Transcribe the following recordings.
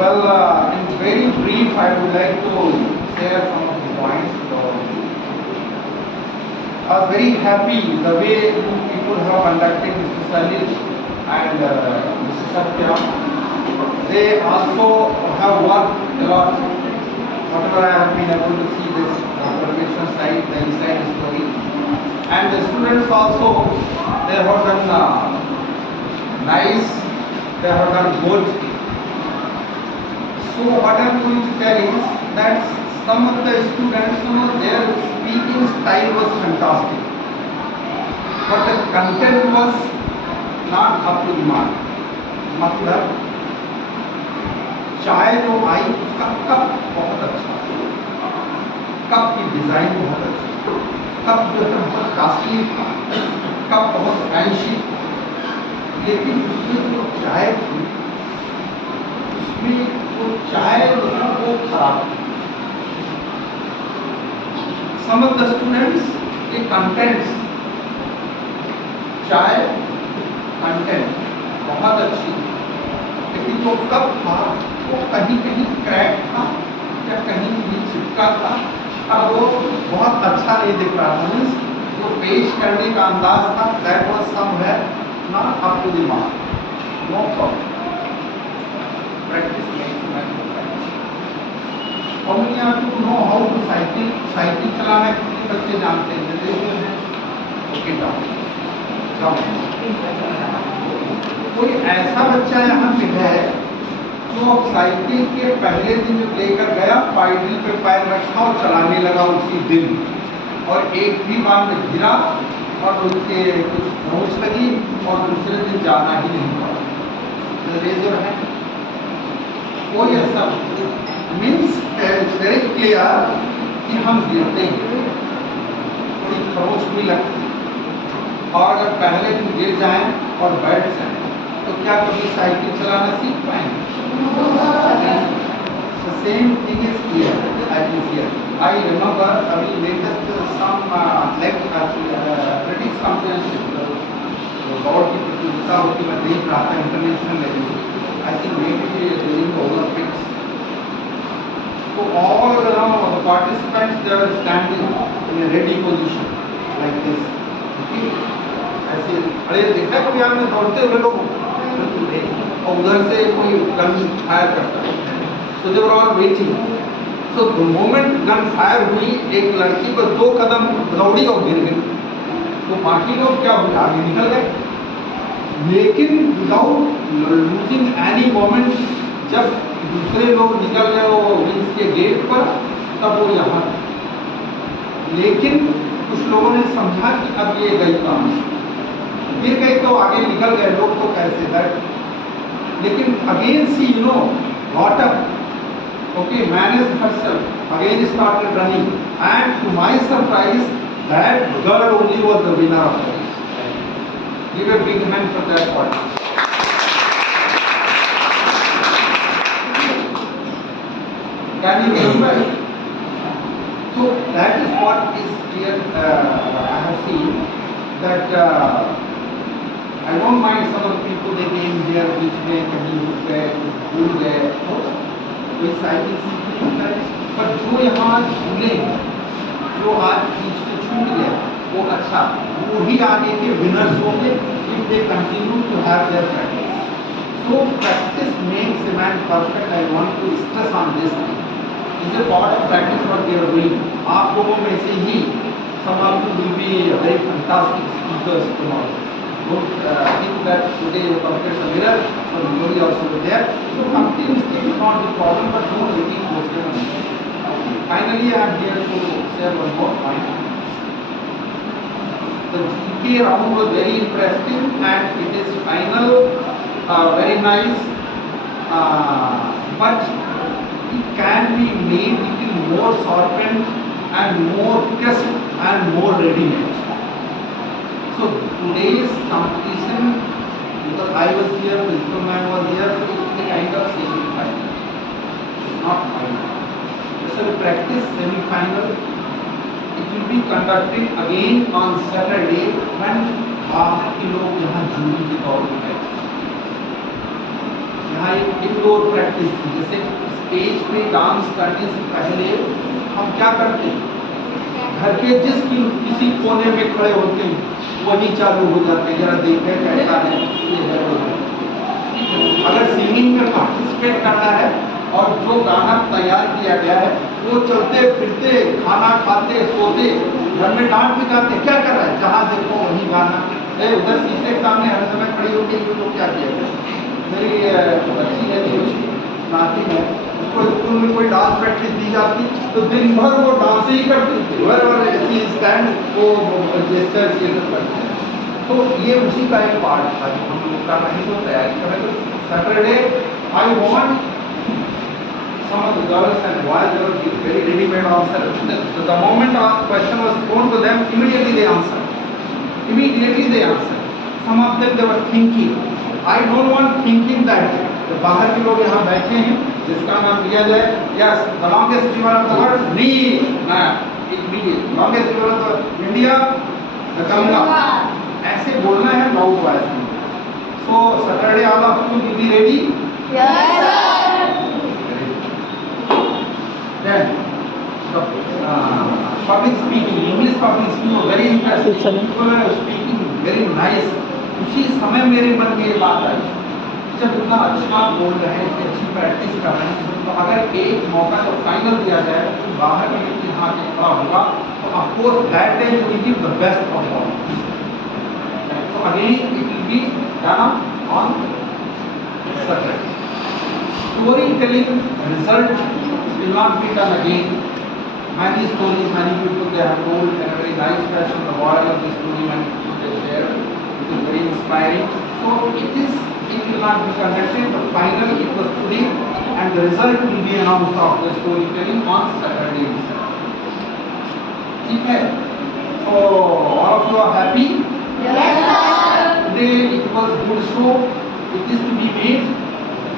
Well, in very brief, I would like to share some of the points. I was very happy the way you people have conducted Mr. Salil and Mr. Satya. They also have worked a lot. Whatever I have been able to see this observation side, the inside story. And the students also, they have done nice, they have done good. So what I am going to tell is that some of the students, their speaking style was fantastic, but the content was not up to the mark. मतलब चाय जो आई उसका cup बहुत अच्छा, cup की design बहुत अच्छी, cup जो है बहुत कास्टली था, कप बहुत फैंसी, लेकिन उसमें जो चाय थी उसमें जो चाय वो खराब थी. Some of the students के contents, चाय कंटेंट बहुत अच्छी, लेकिन जो कप था वो कहीं कहीं क्रैक था या कहीं भी चिपका था, अब वो बहुत अच्छा नहीं दिख रहा था. मीन्स जो पेश करने का अंदाज था that was somewhere not up to the mark. No problem, practice makes man perfect. और मैं यहाँ to know how to cycle चलाना कितने बच्चे जानते हैं? ओके जाओ. कोई ऐसा बच्चा यहाँ पे है जो साइकिल के पहले दिन लेकर गया, पाइडल पे पैर रखा और चलाने लगा उसी दिन, और एक भी बार में गिरा और उसके कुछ नोच लगी और दूसरे दिन जाना ही नहीं पड़ा. रेजर है कोई ऐसा मीन्स वेरी क्लियर कि हम गिरते हैं, थोड़ी खरोच भी लगती है, और अगर पहले दिन गिर जाएं और बैठ जाएं तो क्या कभी साइकिल चलाना सीख पाएंगे? The same thing is here. I remember अभी latest some athletics competition, दौड़ की प्रतियोगिता होती, मैं देख रहा था international level. I think maybe during the Olympics. So all the participants, they are standing in a ready position like this. Okay? ऐसे अरे देखा कभी आपने दौड़ते हुए लोग, और उधर से कोई गन फायर करता है. So they were all waiting. So the moment gun fire हुई, एक लड़की पर 2 कदम दौड़ी और गिर गई, तो बाकी लोग क्या हुए, आगे निकल गए. लेकिन विदाउट लूजिंग एनी मोमेंट, जब दूसरे लोग निकल गए वो विंग्स के गेट पर, तब वो यहाँ. लेकिन कुछ लोगों ने समझा कि अब ये गई काम, गिर गई तो आगे निकल गए लोग, तो कैसे दैट. लेकिन again C got up, okay, managed herself, again started running, and to my surprise that girl only was the winner of the race. Give a big hand for that one. Can you remember? So that is what is here. I have seen that I don't mind some of the people they came here बीच में कहीं रुक गए, भूल गए, तो कोई cycle सीख नहीं है, पर जो यहाँ भूले, जो आज बीच में छूट गया, वो अच्छा, वो ही आगे के विनर्स होंगे if they continue to have their practice. So practice makes a man perfect. I want to stress on this thing. Is a part of practice what we are doing. आप लोगों में से ही some of you will be very fantastic speakers tomorrow. Don't think that today you compare the mirror, so the glory also be there. So something mistake is not the problem, but don't repeat posted on it. Finally, I am here to share one more point. The GK round was very interesting and it is final, very nice, but it can be made little more sharpened and more crisp and more ready-made. So today's competition, because I was here, Principal Man was here, so it's a kind of semi-final, not final. So we practice semi-final. It will be conducted again on Saturday when बाहर के लोग यहाँ jury के तौर पर हैं. यहाँ एक फ्लोर प्रैक्टिस थी। जैसे स्टेज पे डांस करने से पहले हम क्या करते हैं, घर के किसी कोने में खड़े होते हैं, वही चालू हो जाते हैं, जरा देखें कैसा है ये है वो है। अगर सिंगिंग में पार्टिसिपेट करना है और जो गाना तैयार किया गया है वो चलते फिरते, खाना खाते, सोते, घर में डांट भी खाते, क्या कर रहा है, जहाँ देखो वही गाना। उधर शीशे के सामने हर समय खड़ी होती है, तो क्या किया जाए। मेरी बच्ची है जो नाती है, उसको स्कूल में कोई डांस प्रैक्टिस दी जाती तो दिन भर वो डांस ही करती थी, भर ऐसी स्टैंड वो जेस्चर ये सब करते हैं। तो ये उसी का एक पार्ट था जो हम लोग का नहीं तो तैयारी कर रहे थे। Saturday I want some of the girls and boys they were very ready-made answer. The moment a question was thrown to them, immediately they answered. Some of them they were thinking. I don't want thinking that. तो बाहर के लोग यहाँ बैठे हैं, जिसका नाम लिया जाए, yes, the longest river of the world, Nile. Longest river of the India, the Ganga. ऐसे बोलना है loud voice में. So Saturday all of you will be ready? Yes, sir. Then public speaking, English public speaking was very interesting. People were speaking very nice. उसी समय मेरे मन में ये बात आई, जब इतना अच्छा बोल रहे हैं, इतनी अच्छी प्रैक्टिस कर रहे हैं, तो अगर एक मौका जब फाइनल दिया जाए तो बाहर में व्यक्ति यहाँ के खड़ा होगा, तो of course that day you will give the best performance. So again it will be done on Saturday. Storytelling result will not be done again. Many stories, many people they have told in a very nice fashion. The moral of the story, many people they share. It is very inspiring. So it will not be conducted, but finally it was today, and the result will be announced of the storytelling on Saturday. Okay. So all of you are happy? Yes, sir. Today it was good show. It is to be made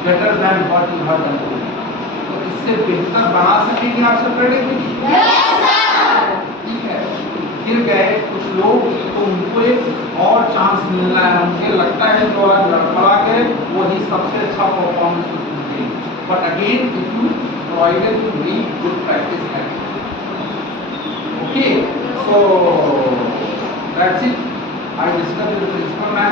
better than what you have done today. तो इससे बेहतर बना सकेंगे आप Saturday के लिए? Yes, sir. ठीक है. गिर गए कुछ लोग तो उनको एक और चांस मिलना है. मुझे लगता है जो आज लड़खड़ा गए वही सबसे अच्छा परफॉर्मेंस उसमें देंगे. But again if you provided very good practice है. Okay, so that's it. I discussed with the principal man.